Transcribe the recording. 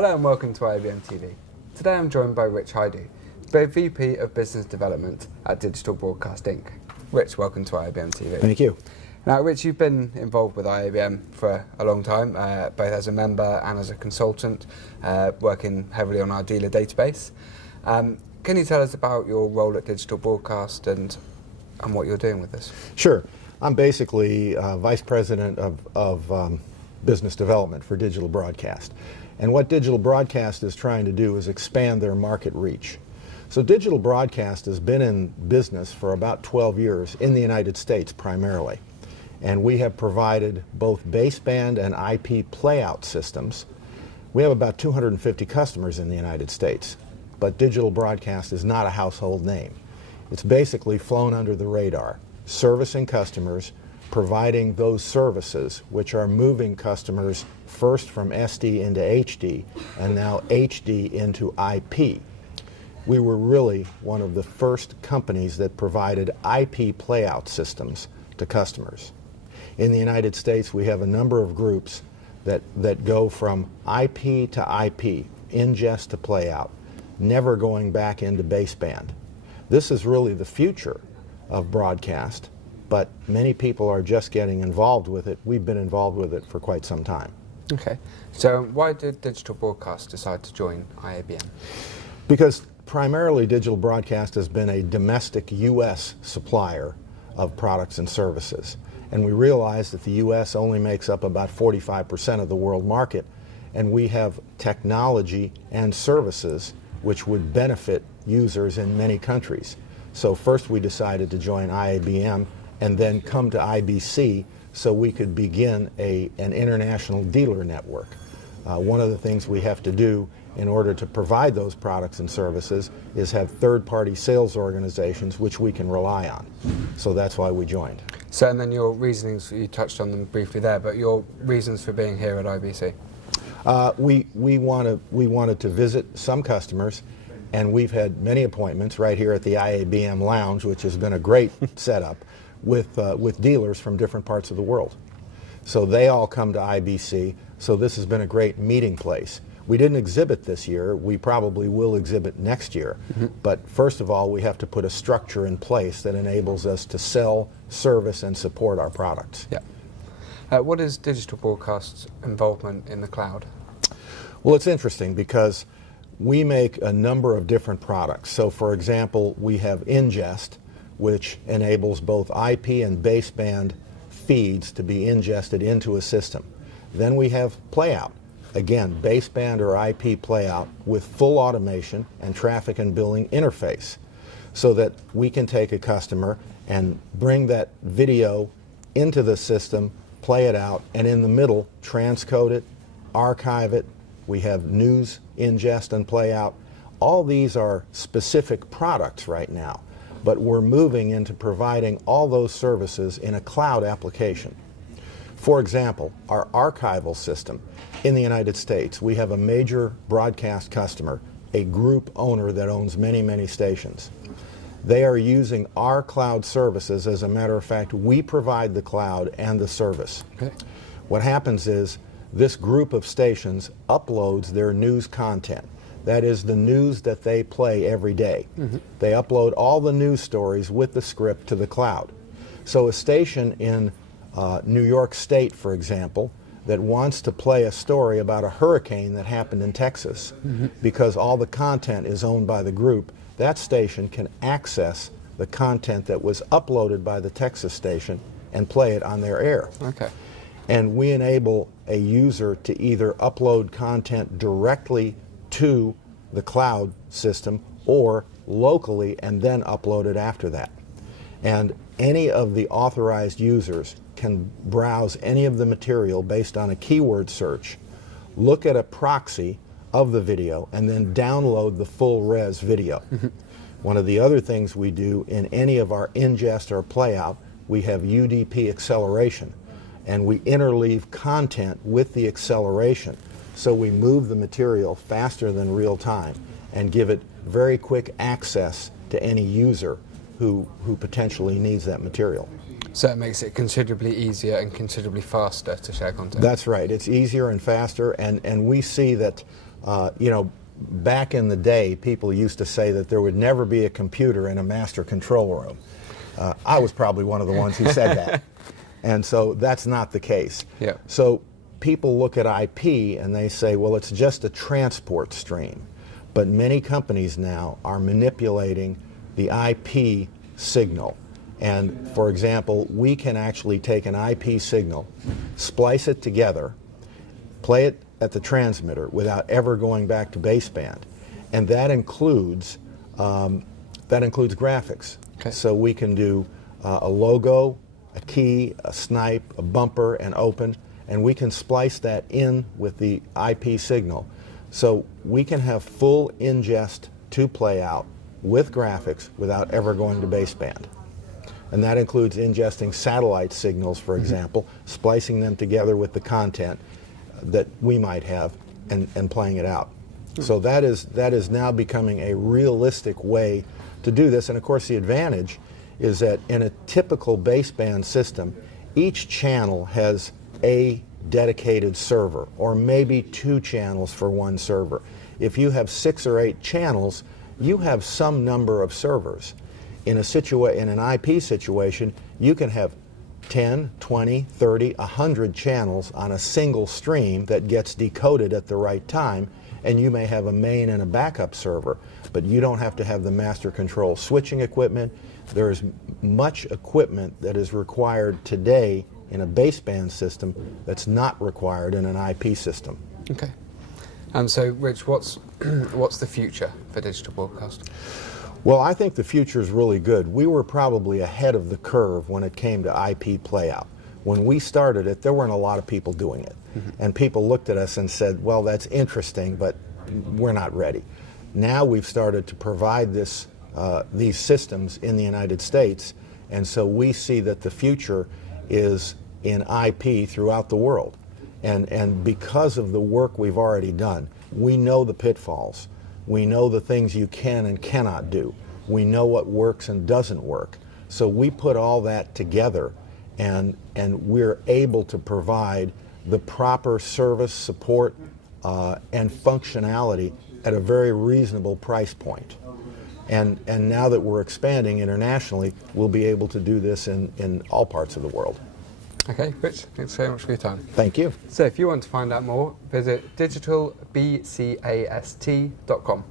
Hello and welcome to IABM TV. Today I'm joined by Rich Hadju, the VP of Business Development at Digital Broadcast Inc. Rich, welcome to IABM TV. Thank you. Now Rich, you've been involved with IABM for a long time, both as a member and as a consultant, working heavily on our dealer database. Can you tell us about your role at Digital Broadcast and what you're doing with this? Sure. I'm basically Vice President of Business Development for Digital Broadcast. And what Digital Broadcast is trying to do is expand their market reach. So Digital Broadcast has been in business for about 12 years in the United States primarily. And we have provided both baseband and IP playout systems. We have about 250 customers in the United States, but Digital Broadcast is not a household name. It's basically flown under the radar, servicing customers, providing those services which are moving customers first from SD into HD and now HD into IP. We were really one of the first companies that provided IP playout systems to customers. In the United States, we have a number of groups that go from IP to IP, ingest to playout, never going back into baseband. This is really the future of broadcast, but many people are just getting involved with it. We've been involved with it for quite some time. Okay, so why did Digital Broadcast decide to join IABM? Because primarily Digital Broadcast has been a domestic U.S. supplier of products and services. And we realize that the U.S. only makes up about 45% of the world market, and we have technology and services which would benefit users in many countries. So first we decided to join IABM and then come to IBC so we could begin an international dealer network. One of the things we have to do in order to provide those products and services is have third-party sales organizations which we can rely on. So that's why we joined. So, and then your reasonings, you touched on them briefly there, but your reasons for being here at IBC? We wanted to visit some customers, and we've had many appointments right here at the IABM Lounge, which has been a great setup, with dealers from different parts of the world. So they all come to IBC, so this has been a great meeting place. We didn't exhibit this year. We probably will exhibit next year. But first of all, we have to put a structure in place that enables us to sell, service, and support our products. Yeah. What is Digital Broadcast's involvement in the cloud? Well, it's interesting because we make a number of different products. So for example, we have ingest, which enables both IP and baseband feeds to be ingested into a system. Then we have playout. Again, baseband or IP playout with full automation and traffic and billing interface so that we can take a customer and bring that video into the system, play it out, and in the middle, transcode it, archive it. We have news ingest and playout. All these are specific products right now, but we're moving into providing all those services in a cloud application. For example, our archival system in the United States, we have a major broadcast customer, a group owner that owns many, many stations. They are using our cloud services. As a matter of fact, we provide the cloud and the service. Okay. What happens is this group of stations uploads their news content. That is the news that they play every day. They upload all the news stories with the script to the cloud. So a station in New York State, for example, that wants to play a story about a hurricane that happened in Texas, because all the content is owned by the group, that station can access the content that was uploaded by the Texas station and play it on their air. Okay. And we enable a user to either upload content directly to the cloud system or locally and then upload it after that. And any of the authorized users can browse any of the material based on a keyword search, look at a proxy of the video, and then download the full res video. One of the other things we do in any of our ingest or playout, we have UDP acceleration, and we interleave content with the acceleration. So we move the material faster than real time and give it very quick access to any user who potentially needs that material. So it makes it considerably easier and considerably faster to share content. That's right. It's easier and faster, and we see that You know, back in the day, people used to say that there would never be a computer in a master control room. I was probably one of the ones who said that. And so that's not the case. Yeah. So people look at IP and they say, well, it's just a transport stream. But many companies now are manipulating the IP signal. And for example, we can actually take an IP signal, splice it together, play it at the transmitter without ever going back to baseband. And that includes graphics. Okay. So we can do a logo, a key, a snipe, a bumper, and open, and we can splice that in with the IP signal. So we can have full ingest to Playout with graphics without ever going to baseband. And that includes ingesting satellite signals, for example, splicing them together with the content that we might have and playing it out. So that is now becoming a realistic way to do this. And of course the advantage is that in a typical baseband system, each channel has a dedicated server, or maybe 2 channels for one server. If you have 6 or 8 channels, you have some number of servers. In an IP situation, you can have 10, 20, 30, 100 channels on a single stream that gets decoded at the right time, and you may have a main and a backup server, but you don't have to have the master control switching equipment. There's much equipment that is required today in a baseband system that's not required in an IP system. Okay. So, Rich, what's the future for digital broadcast? Well, I think the future is really good. We were probably ahead of the curve when it came to IP Playout. When we started it, there weren't a lot of people doing it. And people looked at us and said, well, that's interesting, but we're not ready. Now we've started to provide these systems in the United States, and so we see that the future is in IP throughout the world. And because of the work we've already done, we know the pitfalls. We know the things you can and cannot do. We know what works and doesn't work. So we put all that together, and we're able to provide the proper service, support, and functionality at a very reasonable price point. And now that we're expanding internationally, we'll be able to do this in all parts of the world. Okay, Rich, thanks so much for your time. Thank you. So if you want to find out more, visit digitalbcast.com.